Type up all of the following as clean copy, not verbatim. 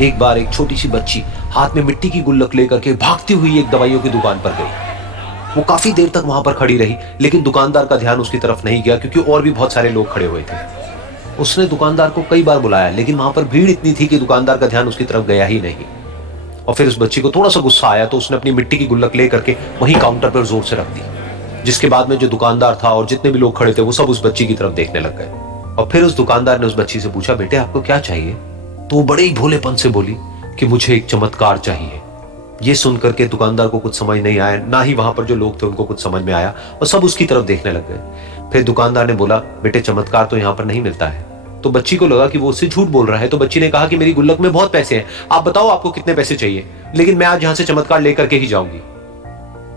एक बार एक छोटी सी बच्ची हाथ में मिट्टी की गुल्लक लेकर के भागती हुई एक दवाइयों की दुकान पर गई। वो काफी देर तक वहां पर खड़ी रही, लेकिन दुकानदार का ध्यान उसकी तरफ नहीं गया क्योंकि और भी बहुत सारे लोग खड़े हुए थे। उसने दुकानदार को कई बार बुलाया, लेकिन वहां पर भीड़ इतनी थी कि दुकानदार का ध्यान उसकी तरफ गया ही नहीं। और फिर उस बच्ची को थोड़ा सा गुस्सा आया तो उसने अपनी मिट्टी की गुल्लक लेकर के वहीं काउंटर पर जोर से रख दी, जिसके बाद में जो दुकानदार था और जितने भी लोग खड़े थे वो सब उस बच्ची की तरफ देखने लग गए। और फिर उस दुकानदार ने उस बच्ची से पूछा, बेटे आपको क्या चाहिए? तो वो बड़े ही भोलेपन से बोली कि मुझे एक चमत्कार चाहिए। ये सुनकर के दुकानदार को कुछ समझ नहीं आया, ना ही वहां पर जो लोग थे उनको कुछ समझ में आया, और सब उसकी तरफ देखने लग गए। फिर दुकानदार ने बोला, बेटे चमत्कार तो यहाँ पर नहीं मिलता है। तो बच्ची को लगा कि वो उससे झूठ बोल रहा है, तो बच्ची ने कहा कि मेरी गुल्लक में बहुत पैसे हैं, आप बताओ आपको कितने पैसे चाहिए, लेकिन मैं आज यहां से चमत्कार लेकर के ही जाऊंगी।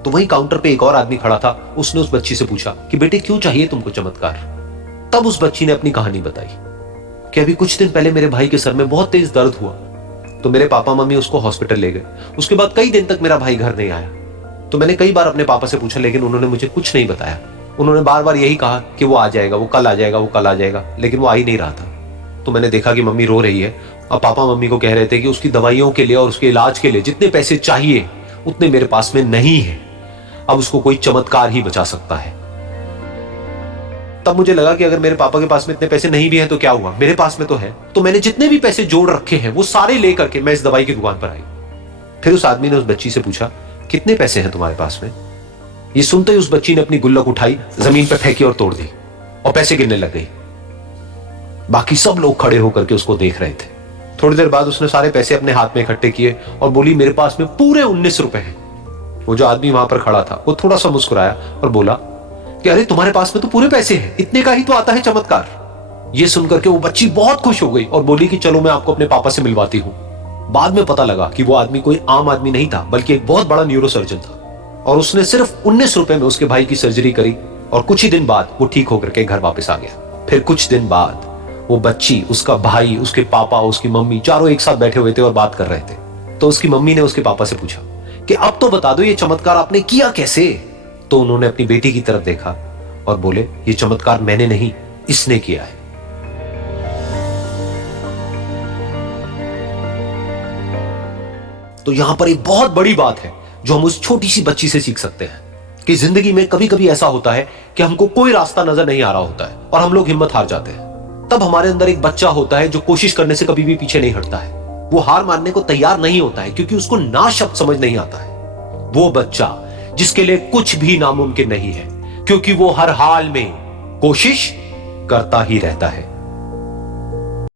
तो वहीं काउंटर पे एक और आदमी खड़ा था, उसने उस बच्ची से पूछा कि बेटे क्यों चाहिए तुमको चमत्कार? तब उस बच्ची ने अपनी कहानी बताई कि अभी कुछ दिन पहले मेरे भाई के सर में बहुत तेज दर्द हुआ, तो मेरे पापा मम्मी उसको हॉस्पिटल ले गए। उसके बाद कई दिन तक मेरा भाई घर नहीं आया। तो मैंने कई बार अपने पापा से पूछा, लेकिन उन्होंने मुझे कुछ नहीं बताया। उन्होंने बार बार यही कहा कि वो आ जाएगा, वो कल आ जाएगा, वो कल आ जाएगा, लेकिन वो आ ही नहीं रहा था। तो मैंने देखा कि मम्मी रो रही है, और पापा मम्मी को कह रहे थे कि उसकी दवाइयों के लिए और उसके इलाज के लिए जितने पैसे चाहिए उतने मेरे पास में नहीं है, अब उसको कोई चमत्कार ही बचा सकता है। तब मुझे लगा कि अगर मेरे पापा के पास में इतने पैसे नहीं भी हैं तो क्या हुआ, मेरे पास में तो है। तो मैंने जितने भी पैसे जोड़ रखे हैं वो सारे लेकर के मैं इस दवाई की दुकान पर आई। फिर उस आदमी ने उस बच्ची से पूछा, कितने पैसे हैं तुम्हारे पास में? ये सुनते ही उस बच्ची ने अपनी गुल्लक उठाई, जमीन पर फेंकी और तोड़ दी, और पैसे गिनने लग गई। बाकी सब लोग खड़े होकर के उसको देख रहे थे। थोड़ी देर बाद उसने सारे पैसे अपने हाथ में इकट्ठे किए और बोली, मेरे पास में पूरे 19 रुपए हैं। वो जो आदमी वहां पर खड़ा था वो थोड़ा सा मुस्कुराया और बोला कि अरे तुम्हारे पास में तो पूरे पैसे हैं, इतने का ही तो आता है चमत्कार। ये सुनकर के वो बच्ची बहुत खुश हो गई और बोली कि चलो मैं आपको अपने पापा से मिलवाती हूँ। बाद में पता लगा कि वो आदमी कोई आम आदमी नहीं था, बल्कि एक बहुत बड़ा न्यूरोसर्जन था, और उसने सिर्फ 19 रुपए में उसके भाई की सर्जरी करी, और कुछ ही दिन बाद वो ठीक होकर के घर वापस आ गया। फिर कुछ दिन बाद वो बच्ची, उसका भाई, उसके पापा, उसकी मम्मी चारों एक साथ बैठे हुए थे और बात कर रहे थे। तो उसकी मम्मी ने उसके पापा से पूछा कि अब तो बता दो ये चमत्कार आपने किया कैसे? तो उन्होंने अपनी बेटी की तरफ देखा और बोले, ये चमत्कार मैंने नहीं, इसने किया है। तो यहां पर एक बहुत बड़ी बात है जो हम उस छोटी सी बच्ची से सीख सकते हैं कि जिंदगी में कभी कभी ऐसा होता है कि हमको कोई रास्ता नजर नहीं आ रहा होता है और हम लोग हिम्मत हार जाते हैं। तब हमारे अंदर एक बच्चा होता है जो कोशिश करने से कभी भी पीछे नहीं हटता है। वो हार मानने को तैयार नहीं होता है क्योंकि उसको ना शब्द समझ नहीं आता है। वो बच्चा जिसके लिए कुछ भी नामुमकिन नहीं है, क्योंकि वो हर हाल में कोशिश करता ही रहता है।